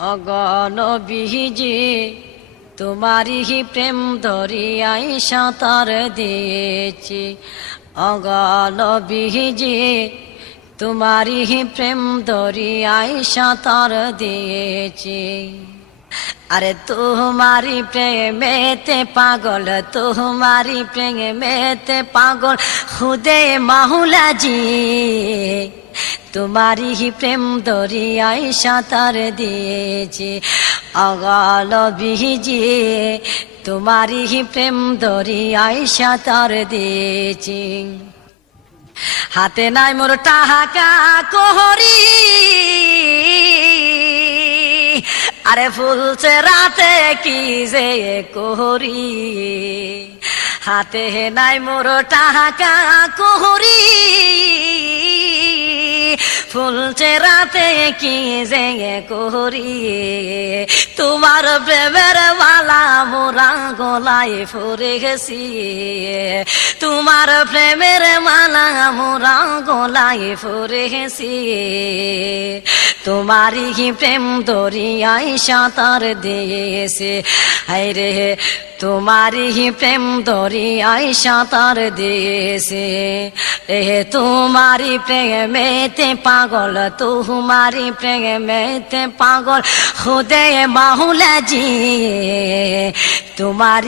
অগণ বিহিজি তোমারই প্রেম দরিয়াই সাঁতার দিয়েছি। অগণ বিহিজি তোমারই প্রেম দরিয়াই সাঁতার দিয়েছি। আরে তোমারি প্রেমেতে পাগল তোমারি প্রেমেতে পাগল, খুদে মাহুলাজি। তোমারি প্রেম দরিয়াই সাঁতার দিয়েছে। অগাল বিহিজি তোমারি প্রেম দরিয়াই সাঁতার দিয়েছি। হাতে নাই মোর টাকা কোহরি, আরে ফুলছে রাতে কি যে কোহরি। হাতে নাই মোর টাকা কোহরি ফুলছে রাতে কি যে কোহরি তোমার প্রেমের মালা গলায় ফুরে গেছি তোমার প্রেমের মালা মোরা গলায় ফুরে গেছি তোমারই প্রেম দরিয়াই সাঁতার দিয়েছে। হাইরে তোমারই প্রেম দরিয়াই সাঁতার দিয়েছে। রে তোমারি প্রেমেতে পাগল তোমারি প্রেমেতে পাগল। খুদে বাহুলা জি তোমারি tomar